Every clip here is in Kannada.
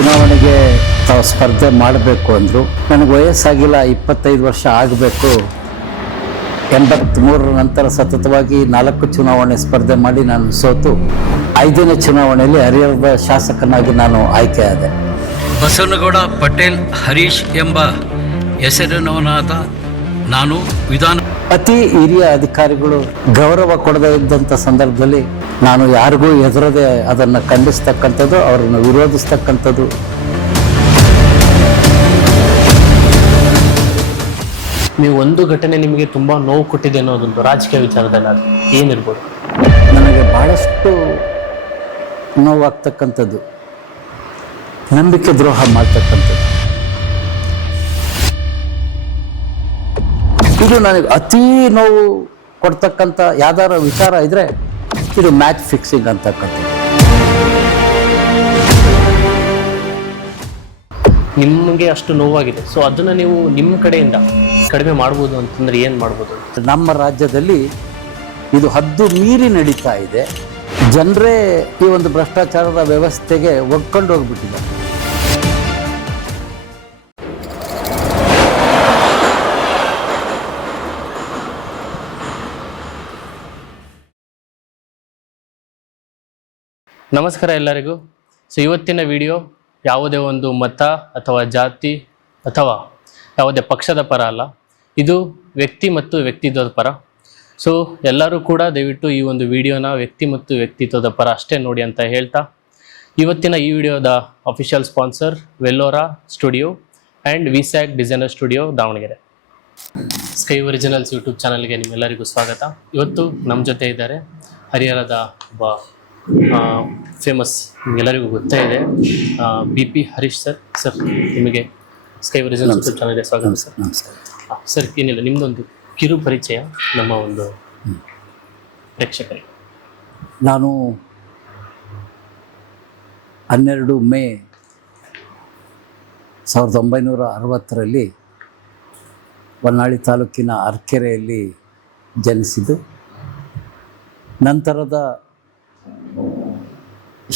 ಚುನಾವಣೆಗೆ ತಾವು ಸ್ಪರ್ಧೆ ಮಾಡಬೇಕು ಅಂದರು. ನನಗೆ ವಯಸ್ಸಾಗಿಲ್ಲ, 25 ವರ್ಷ ಆಗಬೇಕು. 83 ನಂತರ ಸತತವಾಗಿ 4 ಚುನಾವಣೆ ಸ್ಪರ್ಧೆ ಮಾಡಿ ನಾನು ಸೋತು 5ನೇ ಚುನಾವಣೆಯಲ್ಲಿ ಹರಿಹರದ ಶಾಸಕನಾಗಿ ನಾನು ಆಯ್ಕೆಯಾದೆ. ಬಸವನಗೌಡ ಪಟೇಲ್ ಹರೀಶ್ ಎಂಬ ಹೆಸರಿನವನಾದ ನಾನು ಅತಿ ಹಿರಿಯ ಅಧಿಕಾರಿಗಳು ಗೌರವ ಕೊಡದೇ ಇದ್ದಂಥ ಸಂದರ್ಭದಲ್ಲಿ ನಾನು ಯಾರಿಗೂ ಎದುರದೆ ಅದನ್ನು ಖಂಡಿಸ್ತಕ್ಕಂಥದ್ದು, ಅವರನ್ನು ವಿರೋಧಿಸ್ತಕ್ಕಂಥದ್ದು. ನೀವು ಒಂದು ಘಟನೆ ನಿಮಗೆ ತುಂಬಾ ನೋವು ಕೊಟ್ಟಿದೆ ಅನ್ನೋದೊಂದು ರಾಜಕೀಯ ವಿಚಾರದಲ್ಲಿ ಅದು ಏನಿರ್ಬೋದು? ನನಗೆ ಬಹಳಷ್ಟು ನೋವಾಗ್ತಕ್ಕಂಥದ್ದು ನಂಬಿಕೆ ದ್ರೋಹ ಮಾಡ್ತಕ್ಕಂಥದ್ದು. ಇದು ನನಗೆ ಅತೀ ನೋವು ಕೊಡ್ತಕ್ಕಂಥ ಯಾವ್ದಾರ ವಿಚಾರ ಇದ್ರೆ ಇದು ಮ್ಯಾಚ್ ಫಿಕ್ಸಿಂಗ್ ಅಂತಕ್ಕಂಥದ್ದು. ನಿಮಗೆ ಅಷ್ಟು ನೋವಾಗಿದೆ, ಸೊ ಅದನ್ನ ನೀವು ನಿಮ್ಮ ಕಡೆಯಿಂದ ಕಡಿಮೆ ಮಾಡ್ಬೋದು ಅಂತಂದ್ರೆ ಏನ್ ಮಾಡ್ಬೋದು? ನಮ್ಮ ರಾಜ್ಯದಲ್ಲಿ ಇದು ಹದ್ದು ಮೀರಿ ನಡೀತಾ ಇದೆ. ಜನರೇ ಈ ಒಂದು ಭ್ರಷ್ಟಾಚಾರದ ವ್ಯವಸ್ಥೆಗೆ ಒಗ್ಕೊಂಡು ಹೋಗ್ಬಿಟ್ಟಿದ್ದಾರೆ. ನಮಸ್ಕಾರ ಎಲ್ಲರಿಗೂ. ಸೊ ಇವತ್ತಿನ ವಿಡಿಯೋ ಯಾವುದೇ ಒಂದು ಮತ ಅಥವಾ ಜಾತಿ ಅಥವಾ ಯಾವುದೇ ಪಕ್ಷದ ಪರ ಅಲ್ಲ, ಇದು ವ್ಯಕ್ತಿ ಮತ್ತು ವ್ಯಕ್ತಿತ್ವದ ಪರ. ಸೊ ಎಲ್ಲರೂ ಕೂಡ ದಯವಿಟ್ಟು ಈ ಒಂದು ವಿಡಿಯೋನ ವ್ಯಕ್ತಿ ಮತ್ತು ವ್ಯಕ್ತಿತ್ವದ ಪರ ಅಷ್ಟೇ ನೋಡಿ ಅಂತ ಹೇಳ್ತಾ, ಇವತ್ತಿನ ಈ ವಿಡಿಯೋದ official sponsor Vellora studio and Visyak designer studio Davanagere. Sky Originals YouTube ಚಾನಲ್ಗೆ ನಿಮ್ಮೆಲ್ಲರಿಗೂ ಸ್ವಾಗತ. ಇವತ್ತು ನಮ್ಮ ಜೊತೆ ಇದ್ದಾರೆ ಹರಿಹರದ ಒಬ್ಬ ಫೇಮಸ್, ನಿಮಗೆಲ್ಲರಿಗೂ ಗೊತ್ತೇ ಇದೆ, BP ಹರೀಶ್ ಸರ್. ಸರ್ ನಿಮಗೆ ಸ್ಕೈ ಒರಿಜಿನಲ್ಸ್ ಯೂಟ್ಯೂಬ್ ಚಾನಲ್ಗೆ ಸ್ವಾಗತ ಸರ್. ನಮಸ್ಕಾರ ಸರ್. ಏನಿಲ್ಲ, ನಿಮ್ಮದೊಂದು ಕಿರು ಪರಿಚಯ ನಮ್ಮ ಒಂದು ಪ್ರೇಕ್ಷಕರಿಗೆ. ನಾನು 12 ಮೇ 1960ರಲ್ಲಿ ಹೊನ್ನಾಳಿ ತಾಲೂಕಿನ ಅರ್ಕೆರೆಯಲ್ಲಿ ಜನಿಸಿದ್ದು. ನಂತರದ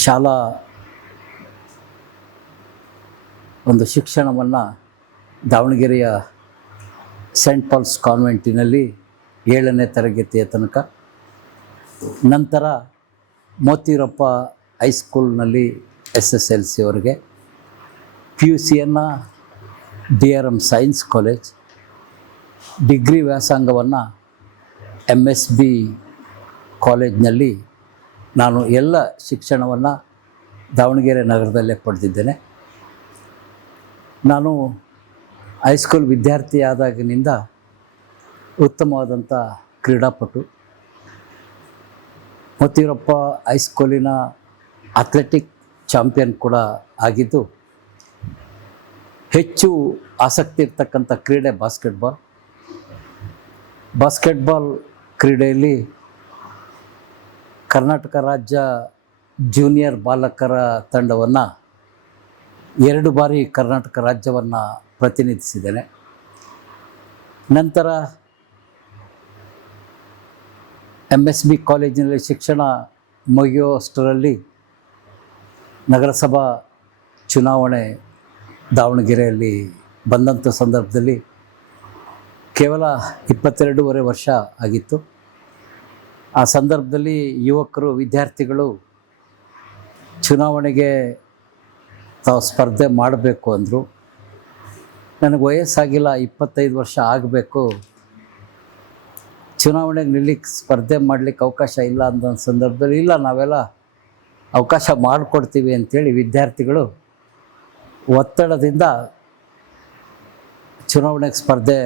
ಶಾಲಾ ಒಂದು ಶಿಕ್ಷಣವನ್ನು ದಾವಣಗೆರೆಯ ಸೆಂಟ್ ಪಾಲ್ಸ್ ಕಾನ್ವೆಂಟಿನಲ್ಲಿ 7ನೇ ತರಗತಿಯ ತನಕ, ನಂತರ ಮೋತಿರಪ್ಪ ಹೈಸ್ಕೂಲ್ನಲ್ಲಿ SSLCವರೆಗೆ, PUCಯನ್ನು DRM ಸೈನ್ಸ್ ಕಾಲೇಜ್, ಡಿಗ್ರಿ ವ್ಯಾಸಂಗವನ್ನು MSB ಕಾಲೇಜ್ನಲ್ಲಿ ನಾನು ಎಲ್ಲ ಶಿಕ್ಷಣವನ್ನು ದಾವಣಗೆರೆ ನಗರದಲ್ಲೇ ಪಡೆದಿದ್ದೇನೆ. ನಾನು ಹೈಸ್ಕೂಲ್ ವಿದ್ಯಾರ್ಥಿಯಾದಾಗಿನಿಂದ ಉತ್ತಮವಾದಂಥ ಕ್ರೀಡಾಪಟು. ಮೋತಿರಪ್ಪ ಹೈಸ್ಕೂಲಿನ ಅಥ್ಲೆಟಿಕ್ ಚಾಂಪಿಯನ್ ಕೂಡ ಆಗಿದ್ದು, ಹೆಚ್ಚು ಆಸಕ್ತಿ ಇರ್ತಕ್ಕಂಥ ಕ್ರೀಡೆ ಬಾಸ್ಕೆಟ್ಬಾಲ್ ಕ್ರೀಡೆಯಲ್ಲಿ ಕರ್ನಾಟಕ ರಾಜ್ಯ ಜೂನಿಯರ್ ಬಾಲಕರ ತಂಡವನ್ನು 2 ಬಾರಿ ಕರ್ನಾಟಕ ರಾಜ್ಯವನ್ನು ಪ್ರತಿನಿಧಿಸಿದ್ದೇನೆ. ನಂತರ MSB ಕಾಲೇಜಿನಲ್ಲಿ ಶಿಕ್ಷಣ ಮುಗಿಯುವಷ್ಟರಲ್ಲಿ ನಗರಸಭಾ ಚುನಾವಣೆ ದಾವಣಗೆರೆಯಲ್ಲಿ ಬಂದಂಥ ಸಂದರ್ಭದಲ್ಲಿ ಕೇವಲ 22.5 ವರ್ಷ ಆಗಿತ್ತು. ಆ ಸಂದರ್ಭದಲ್ಲಿ ಯುವಕರು, ವಿದ್ಯಾರ್ಥಿಗಳು ಚುನಾವಣೆಗೆ ತಾವು ಸ್ಪರ್ಧೆ ಮಾಡಬೇಕು ಅಂದರು. ನನಗೆ ವಯಸ್ಸಾಗಿಲ್ಲ, 25 ವರ್ಷ ಆಗಬೇಕು, ಚುನಾವಣೆಗೆ ನಿಲ್ಲಿಕ್ಕೆ ಸ್ಪರ್ಧೆ ಮಾಡಲಿಕ್ಕೆ ಅವಕಾಶ ಇಲ್ಲ ಅನ್ನೋ ಸಂದರ್ಭದಲ್ಲಿ, ಇಲ್ಲ ನಾವೆಲ್ಲ ಅವಕಾಶ ಮಾಡಿಕೊಡ್ತೀವಿ ಅಂಥೇಳಿ ವಿದ್ಯಾರ್ಥಿಗಳು ಒತ್ತಡದಿಂದ ಚುನಾವಣೆಗೆ ಸ್ಪರ್ಧೆ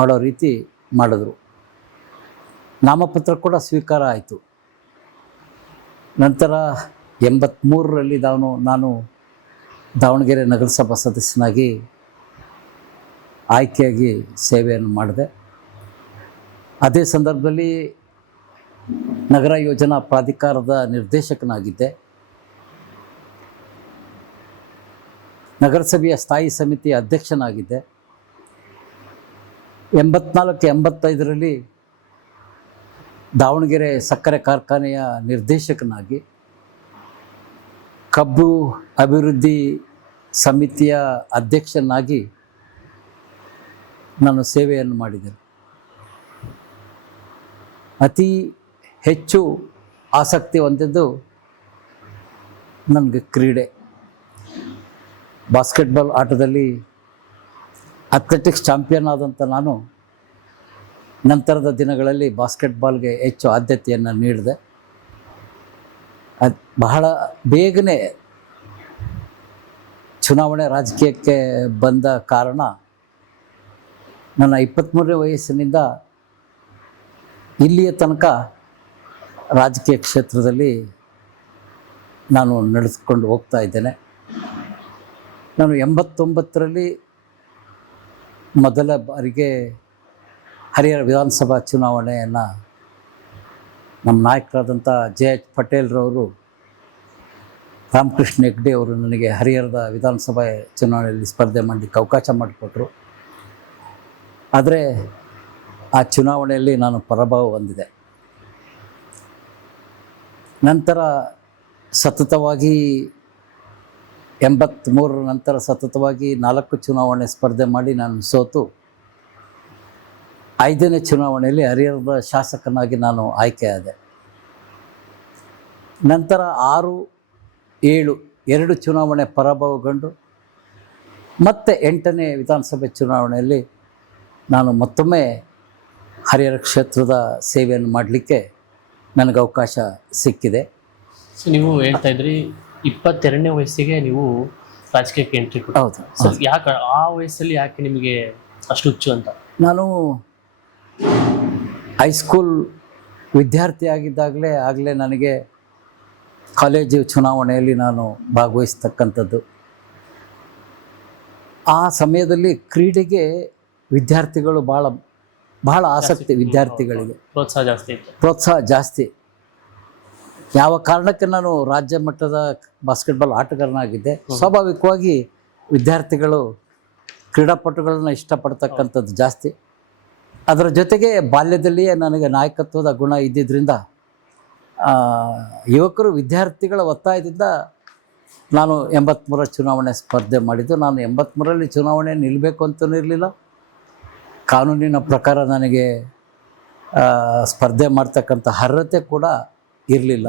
ಮಾಡೋ ರೀತಿ ಮಾಡಿದ್ರು. ನಾಮಪತ್ರ ಕೂಡ ಸ್ವೀಕಾರ ಆಯಿತು. ನಂತರ 83ರಲ್ಲಿ ನಾನು ದಾವಣಗೆರೆ ನಗರಸಭಾ ಸದಸ್ಯನಾಗಿ ಆಯ್ಕೆಯಾಗಿ ಸೇವೆಯನ್ನು ಮಾಡಿದೆ. ಅದೇ ಸಂದರ್ಭದಲ್ಲಿ ನಗರ ಯೋಜನಾ ಪ್ರಾಧಿಕಾರದ ನಿರ್ದೇಶಕನಾಗಿದ್ದೆ. ನಗರಸಭೆಯ ಸ್ಥಾಯಿ ಸಮಿತಿ ಅಧ್ಯಕ್ಷನಾಗಿದ್ದೆ. 84-85ರಲ್ಲಿ ದಾವಣಗೆರೆ ಸಕ್ಕರೆ ಕಾರ್ಖಾನೆಯ ನಿರ್ದೇಶಕನಾಗಿ ಕಬ್ಬು ಅಭಿವೃದ್ಧಿ ಸಮಿತಿಯ ಅಧ್ಯಕ್ಷನಾಗಿ ನಾನು ಸೇವೆಯನ್ನು ಮಾಡಿದ್ದೇನೆ. ಅತಿ ಹೆಚ್ಚು ಆಸಕ್ತಿ ಹೊಂದಿದ್ದು ನನಗೆ ಕ್ರೀಡೆ. ಬಾಸ್ಕೆಟ್ಬಾಲ್ ಆಟದಲ್ಲಿ ಅಥ್ಲೆಟಿಕ್ಸ್ ಚಾಂಪಿಯನ್ ಆದಂಥ ನಾನು ನಂತರದ ದಿನಗಳಲ್ಲಿ ಬಾಸ್ಕೆಟ್ಬಾಲ್ಗೆ ಹೆಚ್ಚು ಆದ್ಯತೆಯನ್ನು ನೀಡಿದೆ. ಅದು ಬಹಳ ಬೇಗನೆ ಚುನಾವಣೆ ರಾಜಕೀಯಕ್ಕೆ ಬಂದ ಕಾರಣ ನನ್ನ 23ನೇ ವಯಸ್ಸಿನಿಂದ ಇಲ್ಲಿಯ ತನಕ ರಾಜಕೀಯ ಕ್ಷೇತ್ರದಲ್ಲಿ ನಾನು ನಡೆದುಕೊಂಡು ಹೋಗ್ತಾ ಇದ್ದೇನೆ. ನಾನು 89ರಲ್ಲಿ ಮೊದಲ ಬಾರಿಗೆ ಹರಿಹರ ವಿಧಾನಸಭಾ ಚುನಾವಣೆಯನ್ನು ನಮ್ಮ ನಾಯಕರಾದಂಥ JH ಪಟೇಲ್ರವರು, ರಾಮಕೃಷ್ಣ ಹೆಗ್ಡೆ ಅವರು ನನಗೆ ಹರಿಹರದ ವಿಧಾನಸಭೆ ಚುನಾವಣೆಯಲ್ಲಿ ಸ್ಪರ್ಧೆ ಮಾಡಲಿಕ್ಕೆ ಅವಕಾಶ ಮಾಡಿಕೊಟ್ರು. ಆದರೆ ಆ ಚುನಾವಣೆಯಲ್ಲಿ ನಾನು ಪರಾಭವ ಹೊಂದಿದೆ. ನಂತರ ಸತತವಾಗಿ 83 ನಂತರ ಸತತವಾಗಿ 4 ಚುನಾವಣೆ ಸ್ಪರ್ಧೆ ಮಾಡಿ ನಾನು ಸೋತು 5ನೇ ಚುನಾವಣೆಯಲ್ಲಿ ಹರಿಹರದ ಶಾಸಕನಾಗಿ ನಾನು ಆಯ್ಕೆಯಾದೆ. ನಂತರ 6, 7 2 ಚುನಾವಣೆ ಪರಾಭವಗೊಂಡು ಮತ್ತೆ 8ನೇ ವಿಧಾನಸಭೆ ಚುನಾವಣೆಯಲ್ಲಿ ನಾನು ಮತ್ತೊಮ್ಮೆ ಹರಿಹರ ಕ್ಷೇತ್ರದ ಸೇವೆಯನ್ನು ಮಾಡಲಿಕ್ಕೆ ನನಗೆ ಅವಕಾಶ ಸಿಕ್ಕಿದೆ. ಸೊ ನೀವು ಹೇಳ್ತಾ ಇದ್ರಿ 22ನೇ ವಯಸ್ಸಿಗೆ ನೀವು ರಾಜಕೀಯಕ್ಕೆ ಎಂಟ್ರಿ ಕೊಟ್ಟು. ಹೌದು. ಸರ್ ಯಾಕೆ ಆ ವಯಸ್ಸಲ್ಲಿ ಯಾಕೆ ನಿಮಗೆ ಅಷ್ಟು ಹುಚ್ಚು ಅಂತ? ನಾನು ಹೈಸ್ಕೂಲ್ ವಿದ್ಯಾರ್ಥಿಯಾಗಿದ್ದಾಗಲೇ ನನಗೆ ಕಾಲೇಜು ಚುನಾವಣೆಯಲ್ಲಿ ನಾನು ಭಾಗವಹಿಸ್ತಕ್ಕಂಥದ್ದು. ಆ ಸಮಯದಲ್ಲಿ ಕ್ರೀಡೆಗೆ ವಿದ್ಯಾರ್ಥಿಗಳು ಬಹಳ ಆಸಕ್ತಿ, ವಿದ್ಯಾರ್ಥಿಗಳಿಗೆ ಪ್ರೋತ್ಸಾಹ ಜಾಸ್ತಿ. ಯಾವ ಕಾರಣಕ್ಕೆ ನಾನು ರಾಜ್ಯ ಮಟ್ಟದ ಬಾಸ್ಕೆಟ್ಬಾಲ್ ಆಟಗಾರನಾಗಿದ್ದೆ. ಸ್ವಾಭಾವಿಕವಾಗಿ ವಿದ್ಯಾರ್ಥಿಗಳು ಕ್ರೀಡಾಪಟುಗಳನ್ನ ಇಷ್ಟಪಡ್ತಕ್ಕಂಥದ್ದು ಜಾಸ್ತಿ. ಅದರ ಜೊತೆಗೆ ಬಾಲ್ಯದಲ್ಲಿಯೇ ನನಗೆ ನಾಯಕತ್ವದ ಗುಣ ಇದ್ದಿದ್ದರಿಂದ ಯುವಕರು ವಿದ್ಯಾರ್ಥಿಗಳ ಒತ್ತಾಯದಿಂದ ನಾನು 83ರ ಚುನಾವಣೆ ಸ್ಪರ್ಧೆ ಮಾಡಿದ್ದು. ನಾನು 83ರಲ್ಲಿ ಚುನಾವಣೆ ನಿಲ್ಲಬೇಕು ಅಂತಲೂ ಇರಲಿಲ್ಲ. ಕಾನೂನಿನ ಪ್ರಕಾರ ನನಗೆ ಸ್ಪರ್ಧೆ ಮಾಡ್ತಕ್ಕಂಥ ಅರ್ಹತೆ ಕೂಡ ಇರಲಿಲ್ಲ.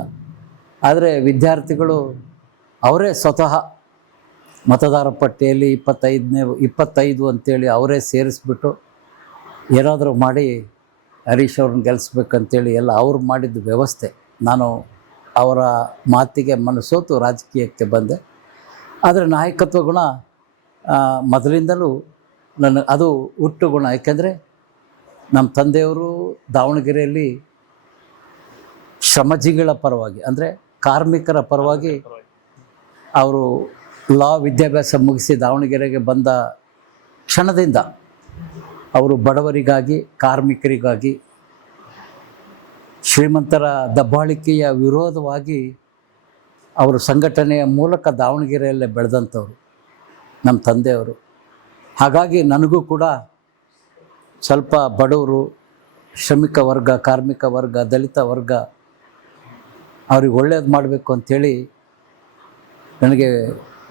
ಆದರೆ ವಿದ್ಯಾರ್ಥಿಗಳು ಅವರೇ ಸ್ವತಃ ಮತದಾರ ಪಟ್ಟಿಯಲ್ಲಿ 25 ಅಂತೇಳಿ ಅವರೇ ಸೇರಿಸ್ಬಿಟ್ಟು ಏನಾದರೂ ಮಾಡಿ ಹರೀಶ್ ಅವ್ರನ್ನ ಗೆಲ್ಲಿಸ್ಬೇಕಂತೇಳಿ ಎಲ್ಲ ಅವ್ರು ಮಾಡಿದ್ದು ವ್ಯವಸ್ಥೆ. ನಾನು ಅವರ ಮಾತಿಗೆ ಮನಸೋತು ರಾಜಕೀಯಕ್ಕೆ ಬಂದೆ. ಆದರೆ ನಾಯಕತ್ವ ಗುಣ ಮೊದಲಿಂದಲೂ ಅದು ಹುಟ್ಟು ಗುಣ. ಏಕೆಂದರೆ ನಮ್ಮ ತಂದೆಯವರು ದಾವಣಗೆರೆಯಲ್ಲಿ ಶ್ರಮಜೀವಿಗಳ ಪರವಾಗಿ, ಅಂದರೆ ಕಾರ್ಮಿಕರ ಪರವಾಗಿ ಅವರು ವಿದ್ಯಾಭ್ಯಾಸ ಮುಗಿಸಿ ದಾವಣಗೆರೆಗೆ ಬಂದ ಕ್ಷಣದಿಂದ ಅವರು ಬಡವರಿಗಾಗಿ, ಕಾರ್ಮಿಕರಿಗಾಗಿ, ಶ್ರೀಮಂತರ ದಬ್ಬಾಳಿಕೆಯ ವಿರೋಧವಾಗಿ ಅವರು ಸಂಘಟನೆಯ ಮೂಲಕ ದಾವಣಗೆರೆಯಲ್ಲೇ ಬೆಳೆದಂಥವ್ರು ನಮ್ಮ ತಂದೆಯವರು. ಹಾಗಾಗಿ ನನಗೂ ಕೂಡ ಸ್ವಲ್ಪ ಬಡವರು, ಶ್ರಮಿಕ ವರ್ಗ, ಕಾರ್ಮಿಕ ವರ್ಗ, ದಲಿತ ವರ್ಗ ಅವ್ರಿಗೆ ಒಳ್ಳೇದು ಮಾಡಬೇಕು ಅಂಥೇಳಿ ನನಗೆ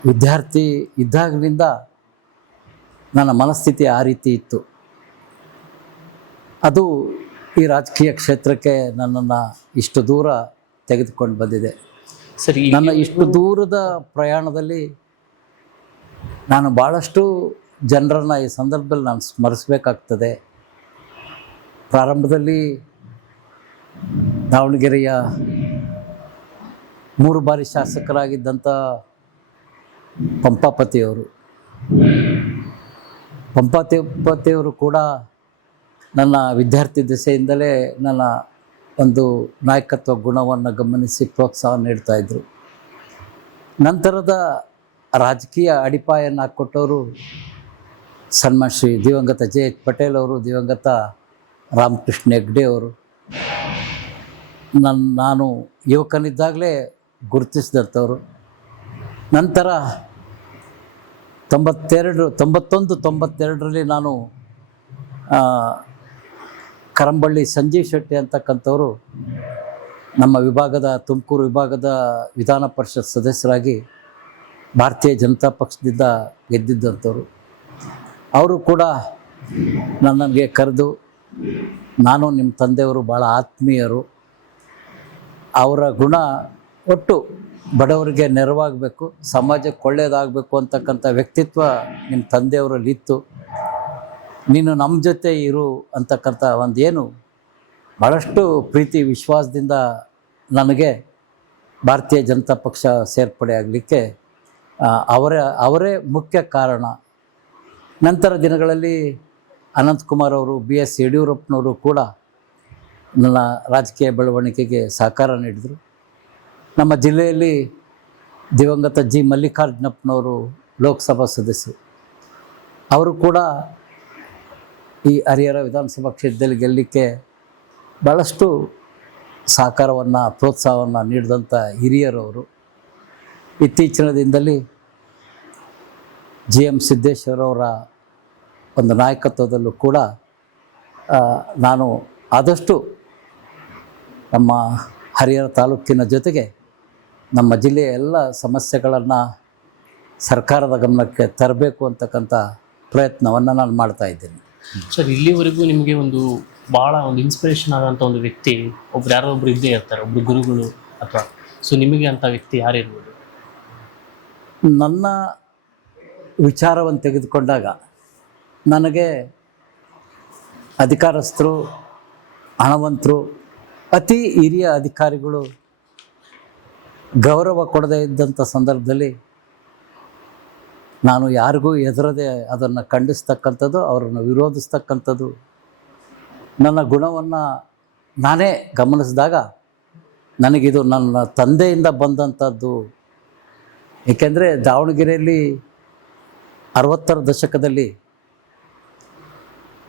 ವಿದ್ಯಾರ್ಥಿ ಇದ್ದಾಗಲಿಂದ ನನ್ನ ಮನಸ್ಥಿತಿ ಆ ರೀತಿ ಇತ್ತು. ಅದು ಈ ರಾಜಕೀಯ ಕ್ಷೇತ್ರಕ್ಕೆ ನನ್ನನ್ನು ಇಷ್ಟು ದೂರ ತೆಗೆದುಕೊಂಡು ಬಂದಿದೆ. ಸರಿ, ನನ್ನ ಇಷ್ಟು ದೂರದ ಪ್ರಯಾಣದಲ್ಲಿ ನಾನು ಭಾಳಷ್ಟು ಜನರನ್ನು ಈ ಸಂದರ್ಭದಲ್ಲಿ ನಾನು ಸ್ಮರಿಸಬೇಕಾಗ್ತದೆ. ಪ್ರಾರಂಭದಲ್ಲಿ ದಾವಣಗೆರೆಯ 3 ಬಾರಿ ಶಾಸಕರಾಗಿದ್ದಂಥ ಪಂಪಾಪತಿಯವರು ಕೂಡ ನನ್ನ ವಿದ್ಯಾರ್ಥಿ ದೆಸೆಯಿಂದಲೇ ನನ್ನ ಒಂದು ನಾಯಕತ್ವ ಗುಣವನ್ನು ಗಮನಿಸಿ ಪ್ರೋತ್ಸಾಹ ನೀಡ್ತಾಯಿದ್ರು. ನಂತರದ ರಾಜಕೀಯ ಅಡಿಪಾಯನ್ನು ಹಾಕ್ಕೊಟ್ಟವರು ಸನ್ಮಾನ್ ಶ್ರೀ ದಿವಂಗತ JH ಪಟೇಲ್ ಅವರು, ದಿವಂಗತ ರಾಮಕೃಷ್ಣ ಹೆಗ್ಡೆ ಅವರು. ನಾನು ಯುವಕನಿದ್ದಾಗಲೇ ಗುರುತಿಸಿದಂಥವ್ರು. ನಂತರ 92ರಲ್ಲಿ ನಾನು ಕರಂಬಳ್ಳಿ ಸಂಜೀವ್ ಶೆಟ್ಟಿ ಅಂತಕ್ಕಂಥವರು ನಮ್ಮ ವಿಭಾಗದ, ತುಮಕೂರು ವಿಭಾಗದ ವಿಧಾನ ಪರಿಷತ್ ಸದಸ್ಯರಾಗಿ ಭಾರತೀಯ ಜನತಾ ಪಕ್ಷದಿಂದ ಗೆದ್ದಿದ್ದಂಥವ್ರು. ಅವರು ಕೂಡ ನನ್ನಗೆ ಕರೆದು, ನಾನು ನಿಮ್ಮ ತಂದೆಯವರು ಭಾಳ ಆತ್ಮೀಯರು, ಅವರ ಗುಣ ಒಟ್ಟು ಬಡವರಿಗೆ ನೆರವಾಗಬೇಕು, ಸಮಾಜಕ್ಕೆ ಒಳ್ಳೆಯದಾಗಬೇಕು ಅಂತಕ್ಕಂಥ ವ್ಯಕ್ತಿತ್ವ ನಿಮ್ಮ ತಂದೆಯವರಲ್ಲಿತ್ತು, ನೀನು ನಮ್ಮ ಜೊತೆ ಇರು ಅಂತಕ್ಕಂಥ ಒಂದೇನು ಭಾಳಷ್ಟು ಪ್ರೀತಿ ವಿಶ್ವಾಸದಿಂದ ನನಗೆ ಭಾರತೀಯ ಜನತಾ ಪಕ್ಷ ಸೇರ್ಪಡೆ ಆಗಲಿಕ್ಕೆ ಅವರೇ ಮುಖ್ಯ ಕಾರಣ. ನಂತರ ದಿನಗಳಲ್ಲಿ ಅನಂತಕುಮಾರ್ ಅವರು, BS ಯಡಿಯೂರಪ್ಪನವರು ಕೂಡ ನನ್ನ ರಾಜಕೀಯ ಬೆಳವಣಿಗೆಗೆ ಸಹಕಾರ ನೀಡಿದರು. ನಮ್ಮ ಜಿಲ್ಲೆಯಲ್ಲಿ ದಿವಂಗತ G. ಮಲ್ಲಿಕಾರ್ಜುನಪ್ಪನವರು ಲೋಕಸಭಾ ಸದಸ್ಯರು, ಅವರು ಕೂಡ ಈ ಹರಿಹರ ವಿಧಾನಸಭಾ ಕ್ಷೇತ್ರದಲ್ಲಿ ಗೆಲ್ಲಲಿಕ್ಕೆ ಭಾಳಷ್ಟು ಸಹಕಾರವನ್ನು ಪ್ರೋತ್ಸಾಹವನ್ನು ನೀಡಿದಂಥ ಹಿರಿಯರವರು. ಇತ್ತೀಚಿನ ದಿನದಲ್ಲಿ GM ಸಿದ್ದೇಶ್ವರವರ ಒಂದು ನಾಯಕತ್ವದಲ್ಲೂ ಕೂಡ ನಾನು ಆದಷ್ಟು ನಮ್ಮ ಹರಿಹರ ತಾಲೂಕಿನ ಜೊತೆಗೆ ನಮ್ಮ ಜಿಲ್ಲೆಯ ಎಲ್ಲ ಸಮಸ್ಯೆಗಳನ್ನು ಸರ್ಕಾರದ ಗಮನಕ್ಕೆ ತರಬೇಕು ಅಂತಕ್ಕಂಥ ಪ್ರಯತ್ನವನ್ನು ನಾನು ಮಾಡ್ತಾಯಿದ್ದೇನೆ. ಸರ್, ಇಲ್ಲಿವರೆಗೂ ನಿಮಗೆ ಭಾಳ ಇನ್ಸ್ಪಿರೇಷನ್ ಆಗೋಂಥ ಒಂದು ವ್ಯಕ್ತಿ ಯಾರೊಬ್ರು ಇದ್ದೇ ಇರ್ತಾರೆ, ಒಬ್ಬರು ಗುರುಗಳು ಅಥವಾ ಸೊ ನಿಮಗೆ ಅಂಥ ವ್ಯಕ್ತಿ ಯಾರಿರ್ಬೋದು? ನನ್ನ ವಿಚಾರವನ್ನು ತೆಗೆದುಕೊಂಡಾಗ ನನಗೆ ಅಧಿಕಾರಸ್ಥರು, ಹಣವಂತರು, ಅತಿ ಹಿರಿಯ ಅಧಿಕಾರಿಗಳು ಗೌರವ ಕೊಡದೇ ಇದ್ದಂಥ ಸಂದರ್ಭದಲ್ಲಿ ನಾನು ಯಾರಿಗೂ ಹೆದರದೆ ಅದನ್ನು ಖಂಡಿಸ್ತಕ್ಕಂಥದ್ದು, ಅವರನ್ನು ವಿರೋಧಿಸ್ತಕ್ಕಂಥದ್ದು, ನನ್ನ ಗುಣವನ್ನು ನಾನೇ ಗಮನಿಸಿದಾಗ ನನಗಿದು ನನ್ನ ತಂದೆಯಿಂದ ಬಂದಂಥದ್ದು. ಏಕೆಂದರೆ ದಾವಣಗೆರೆಯಲ್ಲಿ 60ರ ದಶಕದಲ್ಲಿ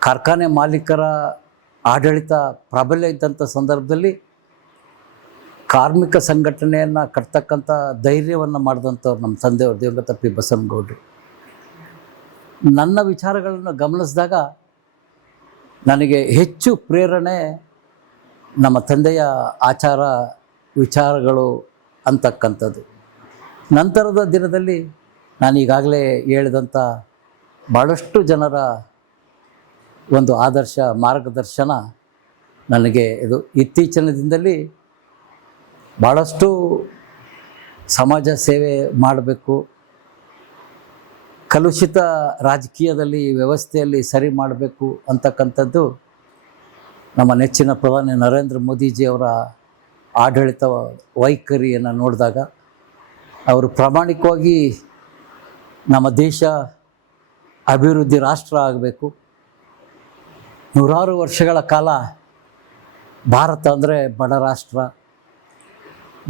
ಕಾರ್ಖಾನೆ ಮಾಲೀಕರ ಆಡಳಿತ ಪ್ರಾಬಲ್ಯ ಇದ್ದಂಥ ಸಂದರ್ಭದಲ್ಲಿ ಕಾರ್ಮಿಕ ಸಂಘಟನೆಯನ್ನು ಕಟ್ತಕ್ಕಂಥ ಧೈರ್ಯವನ್ನು ಮಾಡಿದಂಥವ್ರು ನಮ್ಮ ತಂದೆಯವರು ದಿವಂಗತ P. ಬಸವನಗೌಡರು. ನನ್ನ ವಿಚಾರಗಳನ್ನು ಗಮನಿಸಿದಾಗ ನನಗೆ ಹೆಚ್ಚು ಪ್ರೇರಣೆ ನಮ್ಮ ತಂದೆಯ ಆಚಾರ ವಿಚಾರಗಳು ಅಂತಕ್ಕಂಥದ್ದು. ನಂತರದ ದಿನದಲ್ಲಿ ನಾನು ಈಗಾಗಲೇ ಹೇಳಿದಂಥ ಭಾಳಷ್ಟು ಜನರ ಒಂದು ಆದರ್ಶ ಮಾರ್ಗದರ್ಶನ ನನಗೆ ಇದು. ಇತ್ತೀಚಿನ ದಿನದಲ್ಲಿ ಭಾಳಷ್ಟು ಸಮಾಜ ಸೇವೆ ಮಾಡಬೇಕು, ಕಲುಷಿತ ರಾಜಕೀಯದಲ್ಲಿ ವ್ಯವಸ್ಥೆಯಲ್ಲಿ ಸರಿ ಮಾಡಬೇಕು ಅಂತಕ್ಕಂಥದ್ದು ನಮ್ಮ ನೆಚ್ಚಿನ ಪ್ರಧಾನಿ ನರೇಂದ್ರ ಮೋದಿಜಿಯವರ ಆಡಳಿತ ವೈಖರಿಯನ್ನು ನೋಡಿದಾಗ, ಅವರು ಪ್ರಾಮಾಣಿಕವಾಗಿ ನಮ್ಮ ದೇಶ ಅಭಿವೃದ್ಧಿ ರಾಷ್ಟ್ರ ಆಗಬೇಕು, ನೂರಾರು ವರ್ಷಗಳ ಕಾಲ ಭಾರತ ಅಂದರೆ ಬಡ ರಾಷ್ಟ್ರ,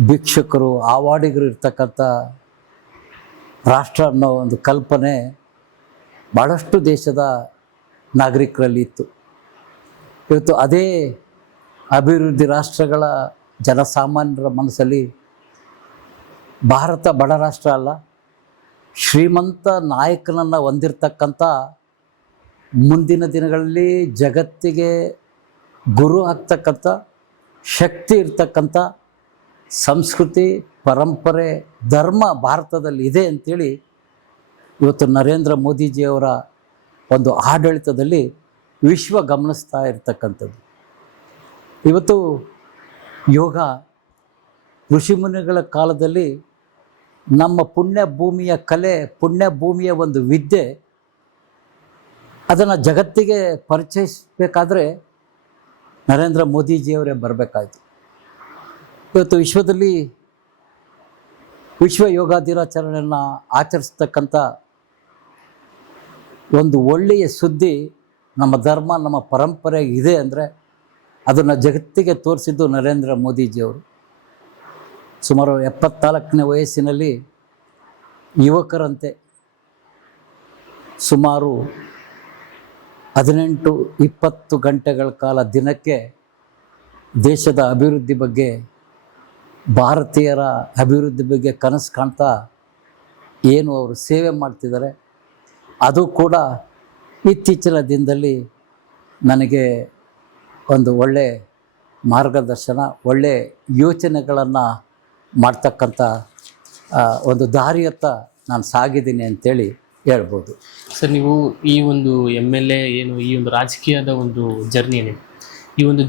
ಭಿಕ್ಷುಕರು ಆವಾಡಿಗರು ಇರ್ತಕ್ಕಂಥ ರಾಷ್ಟ್ರ ಅನ್ನೋ ಒಂದು ಕಲ್ಪನೆ ಭಾಳಷ್ಟು ದೇಶದ ನಾಗರಿಕರಲ್ಲಿ ಇತ್ತು. ಇವತ್ತು ಅದೇ ಅಭಿವೃದ್ಧಿ ರಾಷ್ಟ್ರಗಳ ಜನಸಾಮಾನ್ಯರ ಮನಸ್ಸಲ್ಲಿ ಭಾರತ ಬಡ ರಾಷ್ಟ್ರ ಅಲ್ಲ, ಶ್ರೀಮಂತ ನಾಯಕನನ್ನು ಹೊಂದಿರತಕ್ಕಂಥ, ಮುಂದಿನ ದಿನಗಳಲ್ಲಿ ಜಗತ್ತಿಗೆ ಗುರು ಆಗ್ತಕ್ಕಂಥ ಶಕ್ತಿ ಇರ್ತಕ್ಕಂಥ ಸಂಸ್ಕೃತಿ, ಪರಂಪರೆ, ಧರ್ಮ ಭಾರತದಲ್ಲಿ ಇದೆ ಅಂಥೇಳಿ ಇವತ್ತು ನರೇಂದ್ರ ಮೋದಿಜಿಯವರ ಒಂದು ಆಡಳಿತದಲ್ಲಿ ವಿಶ್ವ ಗಮನಿಸ್ತಾ ಇರ್ತಕ್ಕಂಥದ್ದು. ಇವತ್ತು ಯೋಗ ಋಷಿಮುನಿಗಳ ಕಾಲದಲ್ಲಿ ನಮ್ಮ ಪುಣ್ಯ ಭೂಮಿಯ ಕಲೆ, ಪುಣ್ಯ ಭೂಮಿಯ ಒಂದು ವಿದ್ಯೆ, ಅದನ್ನು ಜಗತ್ತಿಗೆ ಪರಿಚಯಿಸಬೇಕಾದ್ರೆ ನರೇಂದ್ರ ಮೋದಿಜಿಯವರೇ ಬರಬೇಕಾಯಿತು. ಇವತ್ತು ವಿಶ್ವದಲ್ಲಿ ವಿಶ್ವ ಯೋಗ ದಿನಾಚರಣೆಯನ್ನು ಆಚರಿಸ್ತಕ್ಕಂಥ ಒಂದು ಒಳ್ಳೆಯ ಸುದ್ದಿ ನಮ್ಮ ಧರ್ಮ, ನಮ್ಮ ಪರಂಪರೆ ಇದೆ ಅಂದರೆ ಅದನ್ನು ಜಗತ್ತಿಗೆ ತೋರಿಸಿದ್ದು ನರೇಂದ್ರ ಮೋದಿಜಿಯವರು. ಸುಮಾರು 74ನೇ ವಯಸ್ಸಿನಲ್ಲಿ ಯುವಕರಂತೆ ಸುಮಾರು 18-20 ಗಂಟೆಗಳ ಕಾಲ ದಿನಕ್ಕೆ ದೇಶದ ಅಭಿವೃದ್ಧಿ ಬಗ್ಗೆ, ಭಾರತೀಯರ ಅಭಿವೃದ್ಧಿ ಬಗ್ಗೆ ಕನಸು ಕಾಣ್ತಾ ಏನು ಅವರು ಸೇವೆ ಮಾಡ್ತಿದ್ದಾರೆ, ಅದು ಕೂಡ ಇತ್ತೀಚಿನ ದಿನದಲ್ಲಿ ನನಗೆ ಒಂದು ಒಳ್ಳೆ ಮಾರ್ಗದರ್ಶನ, ಒಳ್ಳೆ ಯೋಚನೆಗಳನ್ನು ಮಾಡ್ತಕ್ಕಂಥ ಒಂದು ದಾರಿಯತ್ತ ನಾನು ಸಾಗಿದ್ದೀನಿ ಅಂತೇಳಿ ಹೇಳ್ಬೋದು. ಸರ್, ನೀವು ಈ ಒಂದು MLA ಏನು ಈ ಒಂದು ರಾಜಕೀಯದ ಒಂದು ಜರ್ನಿ ಏನಿದೆ, ಈ ಒಂದು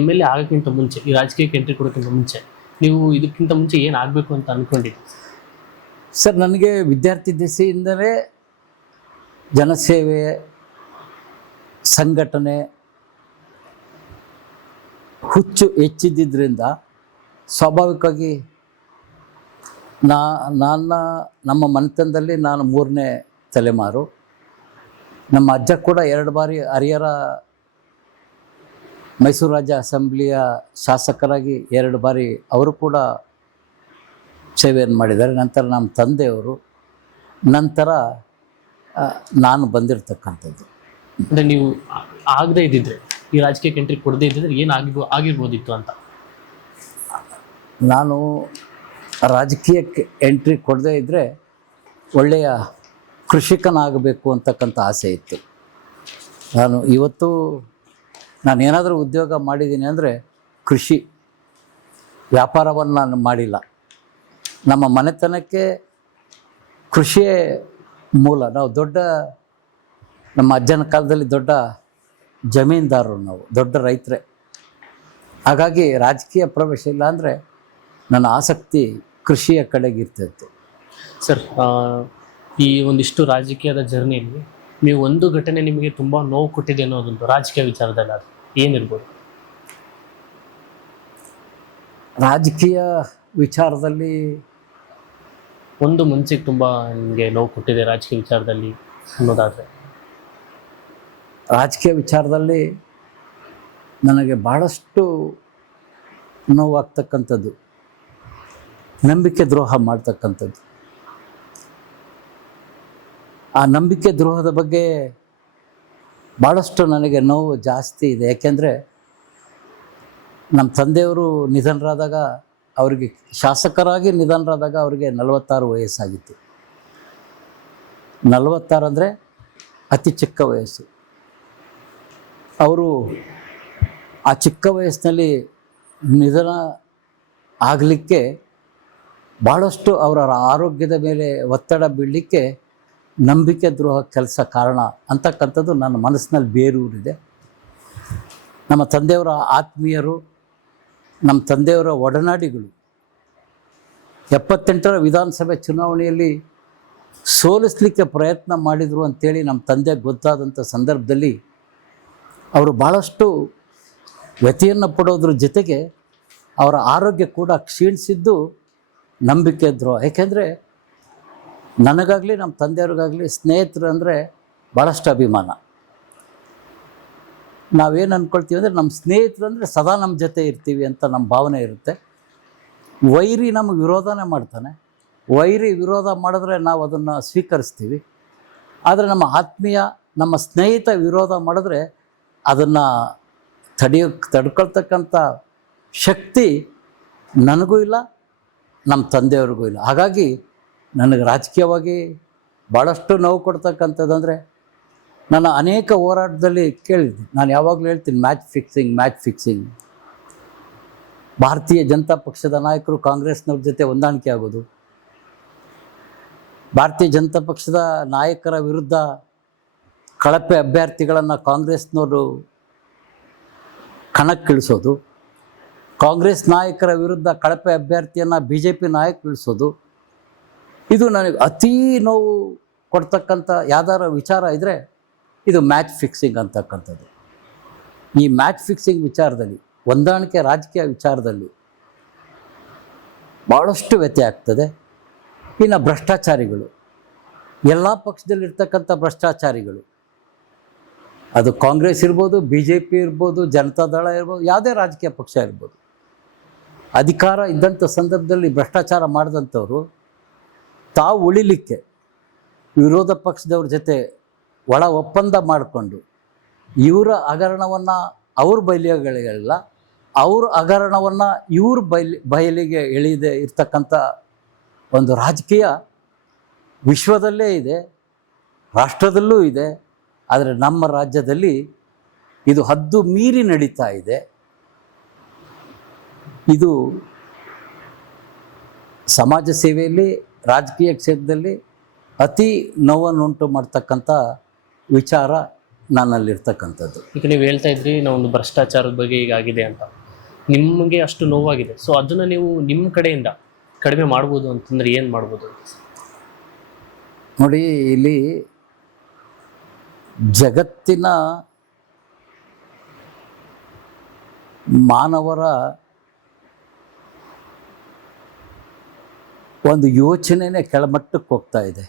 MLA ಆಗೋಕ್ಕಿಂತ ಮುಂಚೆ, ಈ ರಾಜಕೀಯಕ್ಕೆ ಎಂಟ್ರಿ ಕೊಡೋಕ್ಕಿಂತ ಮುಂಚೆ ನೀವು ಇದಕ್ಕಿಂತ ಮುಂಚೆ ಏನು ಆಗಬೇಕು ಅಂತ ಅಂದ್ಕೊಂಡಿದ್ದೀರಿ? ಸರ್, ನನಗೆ ವಿದ್ಯಾರ್ಥಿ ದೆಸೆಯಿಂದಲೇ ಜನಸೇವೆ, ಸಂಘಟನೆ ಹುಚ್ಚು ಹೆಚ್ಚಿದ್ದರಿಂದ ಸ್ವಾಭಾವಿಕವಾಗಿ ನಮ್ಮ ಮನೆತನದಲ್ಲಿ ನಾನು 3ನೇ ತಲೆಮಾರು. ನಮ್ಮ ಅಜ್ಜ ಕೂಡ 2 ಬಾರಿ ಹರಿಹರ ಮೈಸೂರು ರಾಜ್ಯ ಅಸೆಂಬ್ಲಿಯ ಶಾಸಕರಾಗಿ 2 ಬಾರಿ ಅವರು ಕೂಡ ಸೇವೆಯನ್ನು ಮಾಡಿದ್ದಾರೆ. ನಂತರ ನಮ್ಮ ತಂದೆಯವರು, ನಂತರ ನಾನು ಬಂದಿರತಕ್ಕಂಥದ್ದು. ಅಂದರೆ ನೀವು ಆಗದೇ ಇದ್ದಿದ್ರೆ, ಈ ರಾಜಕೀಯಕ್ಕೆ ಎಂಟ್ರಿ ಕೊಡದೇ ಇದ್ದಿದ್ರೆ ಏನು ಆಗಿರ್ಬೋದಿತ್ತು ಅಂತ? ನಾನು ರಾಜಕೀಯಕ್ಕೆ ಎಂಟ್ರಿ ಕೊಡದೇ ಇದ್ದರೆ ಒಳ್ಳೆಯ ಕೃಷಿಕನಾಗಬೇಕು ಅಂತಕ್ಕಂಥ ಆಸೆ ಇತ್ತು. ನಾನು ಏನಾದರೂ ಉದ್ಯೋಗ ಮಾಡಿದ್ದೀನಿ ಅಂದರೆ ಕೃಷಿ ವ್ಯಾಪಾರವನ್ನು ನಾನು ಮಾಡಿಲ್ಲ. ನಮ್ಮ ಮನೆತನಕ್ಕೆ ಕೃಷಿಯೇ ಮೂಲ. ನಾವು ನಮ್ಮ ಅಜ್ಜನ ಕಾಲದಲ್ಲಿ ದೊಡ್ಡ ಜಮೀನ್ದಾರರು, ನಾವು ದೊಡ್ಡ ರೈತರೇ. ಹಾಗಾಗಿ ರಾಜಕೀಯ ಪ್ರವೇಶ ಇಲ್ಲ ಅಂದರೆ ನನ್ನ ಆಸಕ್ತಿ ಕೃಷಿಯ ಕಡೆಗಿರ್ತಿತ್ತು. ಸರ್, ಈ ಒಂದಿಷ್ಟು ರಾಜಕೀಯದ ಜರ್ನಿಯಲ್ಲಿ ನೀವು ಒಂದು ಘಟನೆ ನಿಮಗೆ ತುಂಬ ನೋವು ಕೊಟ್ಟಿದೆ ಅನ್ನೋದೊಂದು ರಾಜಕೀಯ ವಿಚಾರದಲ್ಲಿ, ಅದು ಏನಿರ್ಬೋದು? ರಾಜಕೀಯ ವಿಚಾರದಲ್ಲಿ ಒಂದು ಮನಸ್ಸಿಗೆ ತುಂಬ ನಿಮಗೆ ನೋವು ಕೊಟ್ಟಿದೆ ರಾಜಕೀಯ ವಿಚಾರದಲ್ಲಿ ಅನ್ನೋದಾದರೆ? ರಾಜಕೀಯ ವಿಚಾರದಲ್ಲಿ ನನಗೆ ಭಾಳಷ್ಟು ನೋವಾಗ್ತಕ್ಕಂಥದ್ದು ನಂಬಿಕೆ ದ್ರೋಹ ಮಾಡ್ತಕ್ಕಂಥದ್ದು. ಆ ನಂಬಿಕೆ ದ್ರೋಹದ ಬಗ್ಗೆ ಭಾಳಷ್ಟು ನನಗೆ ನೋವು ಜಾಸ್ತಿ ಇದೆ. ಯಾಕೆಂದರೆ ನಮ್ಮ ತಂದೆಯವರು ನಿಧನರಾದಾಗ, ಅವರಿಗೆ ಶಾಸಕರಾಗಿ ನಿಧನರಾದಾಗ ಅವರಿಗೆ 46 ವಯಸ್ಸಾಗಿತ್ತು. 46 ಅಂದರೆ ಅತಿ ಚಿಕ್ಕ ವಯಸ್ಸು. ಅವರು ಆ ಚಿಕ್ಕ ವಯಸ್ಸಿನಲ್ಲಿ ನಿಧನ ಆಗಲಿಕ್ಕೆ ಭಾಳಷ್ಟು ಅವರ ಆರೋಗ್ಯದ ಮೇಲೆ ಒತ್ತಡ ಬೀಳಲಿಕ್ಕೆ ನಂಬಿಕೆ ದ್ರೋಹ ಕೆಲಸ ಕಾರಣ ಅಂತಕ್ಕಂಥದ್ದು ನನ್ನ ಮನಸ್ಸಿನಲ್ಲಿ ಬೇರೂರಿದೆ. ನಮ್ಮ ತಂದೆಯವರ ಆತ್ಮೀಯರು, ನಮ್ಮ ತಂದೆಯವರ ಒಡನಾಡಿಗಳು 78ರ ವಿಧಾನಸಭೆ ಚುನಾವಣೆಯಲ್ಲಿ ಸೋಲಿಸಲಿಕ್ಕೆ ಪ್ರಯತ್ನ ಮಾಡಿದರು ಅಂತೇಳಿ ನಮ್ಮ ತಂದೆಗೆ ಗೊತ್ತಾದಂಥ ಸಂದರ್ಭದಲ್ಲಿ ಅವರು ಭಾಳಷ್ಟು ವ್ಯಥೆಯನ್ನು ಪಡೋದ್ರ ಜೊತೆಗೆ ಅವರ ಆರೋಗ್ಯ ಕೂಡ ಕ್ಷೀಣಿಸಿದ್ದು ನಂಬಿಕೆ ದ್ರೋಹ. ಏಕೆಂದರೆ ನನಗಾಗಲಿ ನಮ್ಮ ತಂದೆಯವ್ರಿಗಾಗಲಿ ಸ್ನೇಹಿತರು ಅಂದರೆ ಭಾಳಷ್ಟು ಅಭಿಮಾನ. ನಾವೇನು ಅಂದ್ಕೊಳ್ತೀವಿ ಅಂದರೆ ನಮ್ಮ ಸ್ನೇಹಿತರು ಅಂದರೆ ಸದಾ ನಮ್ಮ ಜೊತೆ ಇರ್ತೀವಿ ಅಂತ ನಮ್ಮ ಭಾವನೆ ಇರುತ್ತೆ. ವೈರಿ ನಮಗೆ ವಿರೋಧನೇ ಮಾಡ್ತಾನೆ. ವೈರಿ ವಿರೋಧ ಮಾಡಿದ್ರೆ ನಾವು ಅದನ್ನು ಸ್ವೀಕರಿಸ್ತೀವಿ. ಆದರೆ ನಮ್ಮ ಆತ್ಮೀಯ, ನಮ್ಮ ಸ್ನೇಹಿತ ವಿರೋಧ ಮಾಡಿದ್ರೆ ಅದನ್ನು ತಡ್ಕೊಳ್ತಕ್ಕಂಥ ಶಕ್ತಿ ನನಗೂ ಇಲ್ಲ, ನಮ್ಮ ತಂದೆಯವ್ರಿಗೂ ಇಲ್ಲ. ಹಾಗಾಗಿ ನನಗೆ ರಾಜಕೀಯವಾಗಿ ಭಾಳಷ್ಟು ನೋವು ಕೊಡ್ತಕ್ಕಂಥದ್ದಂದರೆ, ನಾನು ಅನೇಕ ಹೋರಾಟದಲ್ಲಿ ಕೇಳಿದ್ದೆ. ನಾನು ಯಾವಾಗಲೂ ಹೇಳ್ತೀನಿ, ಮ್ಯಾಚ್ ಫಿಕ್ಸಿಂಗ್. ಭಾರತೀಯ ಜನತಾ ಪಕ್ಷದ ನಾಯಕರು ಕಾಂಗ್ರೆಸ್ನವ್ರ ಜೊತೆ ಹೊಂದಾಣಿಕೆ ಆಗೋದು, ಭಾರತೀಯ ಜನತಾ ಪಕ್ಷದ ನಾಯಕರ ವಿರುದ್ಧ ಕಳಪೆ ಅಭ್ಯರ್ಥಿಗಳನ್ನು ಕಾಂಗ್ರೆಸ್ನವರು ಕಣಕ್ಕಿಳಿಸೋದು, ಕಾಂಗ್ರೆಸ್ ನಾಯಕರ ವಿರುದ್ಧ ಕಳಪೆ ಅಭ್ಯರ್ಥಿಯನ್ನು BJP ನಾಯಕ ಇಳಿಸೋದು, ಇದು ನನಗೆ ಅತೀ ನೋವು ಕೊಡ್ತಕ್ಕಂಥ ಯಾವ್ದಾರ ವಿಚಾರ ಇದ್ದರೆ ಇದು ಮ್ಯಾಚ್ ಫಿಕ್ಸಿಂಗ್ ಅಂತಕ್ಕಂಥದ್ದು. ಈ ಮ್ಯಾಚ್ ಫಿಕ್ಸಿಂಗ್ ವಿಚಾರದಲ್ಲಿ, ಹೊಂದಾಣಿಕೆ ರಾಜಕೀಯ ವಿಚಾರದಲ್ಲಿ ಭಾಳಷ್ಟು ವ್ಯತ್ಯಯ ಆಗ್ತದೆ. ಇನ್ನು ಭ್ರಷ್ಟಾಚಾರಿಗಳು, ಎಲ್ಲ ಪಕ್ಷದಲ್ಲಿರ್ತಕ್ಕಂಥ ಭ್ರಷ್ಟಾಚಾರಿಗಳು, ಅದು ಕಾಂಗ್ರೆಸ್ ಇರ್ಬೋದು, BJP ಇರ್ಬೋದು, ಜನತಾದಳ ಇರ್ಬೋದು, ಯಾವುದೇ ರಾಜಕೀಯ ಪಕ್ಷ ಇರ್ಬೋದು, ಅಧಿಕಾರ ಇದ್ದಂಥ ಸಂದರ್ಭದಲ್ಲಿ ಭ್ರಷ್ಟಾಚಾರ ಮಾಡಿದಂಥವ್ರು ತಾವು ಉಳಿಲಿಕ್ಕೆ ವಿರೋಧ ಪಕ್ಷದವ್ರ ಜೊತೆ ಒಳ ಒಪ್ಪಂದ ಮಾಡಿಕೊಂಡು ಇವರ ಹಗರಣವನ್ನು ಅವ್ರ ಬಯಲಿಗೆಲ್ಲ, ಅವ್ರ ಹಗರಣವನ್ನು ಇವ್ರ ಬಯಲಿಗೆ ಎಳೆಯದೆ ಇರ್ತಕ್ಕಂಥ ಒಂದು ರಾಜಕೀಯ ವಿಶ್ವದಲ್ಲೇ ಇದೆ, ರಾಷ್ಟ್ರದಲ್ಲೂ ಇದೆ. ಆದರೆ ನಮ್ಮ ರಾಜ್ಯದಲ್ಲಿ ಇದು ಹದ್ದು ಮೀರಿ ನಡೀತಾ ಇದೆ. ಇದು ಸಮಾಜ ಸೇವೆಯಲ್ಲಿ ರಾಜಕೀಯ ಕ್ಷೇತ್ರದಲ್ಲಿ ಅತಿ ನೋವನ್ನುಂಟು ಮಾಡ್ತಕ್ಕಂಥ ವಿಚಾರ ನನ್ನಲ್ಲಿರ್ತಕ್ಕಂಥದ್ದು. ಈಗ ನೀವು ಹೇಳ್ತಾ ಇದ್ರಿ ನಾವು ಒಂದು ಭ್ರಷ್ಟಾಚಾರದ ಬಗ್ಗೆ ಈಗ ಆಗಿದೆ ಅಂತ, ನಿಮಗೆ ಅಷ್ಟು ನೋವಾಗಿದೆ. ಸೊ ಅದನ್ನು ನೀವು ನಿಮ್ಮ ಕಡೆಯಿಂದ ಕಡಿಮೆ ಮಾಡ್ಬೋದು ಅಂತಂದ್ರೆ ಏನು ಮಾಡ್ಬೋದು? ನೋಡಿ, ಇಲ್ಲಿ ಜಗತ್ತಿನ ಮಾನವರ ಒಂದು ಯೋಚನೆನೇ ಕೆಳಮಟ್ಟಕ್ಕೆ ಹೋಗ್ತಾ ಇದೆ.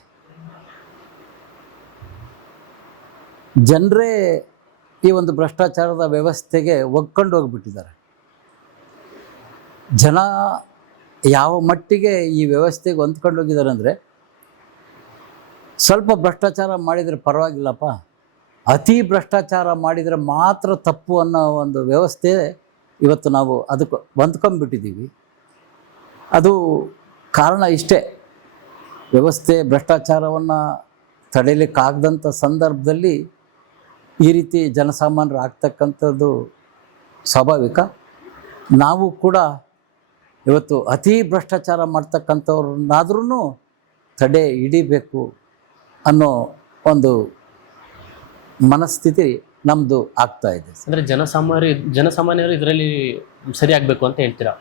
ಜನರೇ ಈ ಒಂದು ಭ್ರಷ್ಟಾಚಾರದ ವ್ಯವಸ್ಥೆಗೆ ಒಗ್ಕೊಂಡು ಹೋಗ್ಬಿಟ್ಟಿದ್ದಾರೆ. ಜನ ಯಾವ ಮಟ್ಟಿಗೆ ಈ ವ್ಯವಸ್ಥೆಗೆ ಹೊಂದ್ಕೊಂಡು ಹೋಗಿದ್ದಾರೆ ಅಂದರೆ, ಸ್ವಲ್ಪ ಭ್ರಷ್ಟಾಚಾರ ಮಾಡಿದರೆ ಪರವಾಗಿಲ್ಲಪ್ಪ, ಅತಿ ಭ್ರಷ್ಟಾಚಾರ ಮಾಡಿದರೆ ಮಾತ್ರ ತಪ್ಪು ಅನ್ನೋ ಒಂದು ವ್ಯವಸ್ಥೆ ಇವತ್ತು ನಾವು ಅದಕ್ಕೆ ಹೊಂದ್ಕೊಂಡ್ಬಿಟ್ಟಿದ್ದೀವಿ. ಅದು ಕಾರಣ ಇಷ್ಟೇ, ವ್ಯವಸ್ಥೆ ಭ್ರಷ್ಟಾಚಾರವನ್ನು ತಡೆಯಲಿಕ್ಕಾಗದಂಥ ಸಂದರ್ಭದಲ್ಲಿ ಈ ರೀತಿ ಜನಸಾಮಾನ್ಯರು ಆಗ್ತಕ್ಕಂಥದ್ದು ಸ್ವಾಭಾವಿಕ. ನಾವು ಕೂಡ ಇವತ್ತು ಅತಿ ಭ್ರಷ್ಟಾಚಾರ ಮಾಡ್ತಕ್ಕಂಥವ್ರನ್ನಾದ್ರೂ ತಡೆ ಹಿಡಿಬೇಕು ಅನ್ನೋ ಒಂದು ಮನಸ್ಥಿತಿ ನಮ್ಮದು ಆಗ್ತಾ ಇದೆ. ಅಂದರೆ ಜನಸಾಮಾನ್ಯರು ಇದರಲ್ಲಿ ಸರಿ ಆಗಬೇಕು ಅಂತ ಹೇಳ್ತೀರಾ?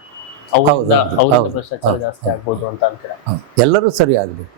ಹೌದು, ಭ್ರಷ್ಟಾಚಾರ ಜಾಸ್ತಿ ಆಗ್ಬೋದು ಅಂತ ಅಂತೀರಾ? ಎಲ್ಲರೂ ಸರಿ ಆಗಬೇಕು.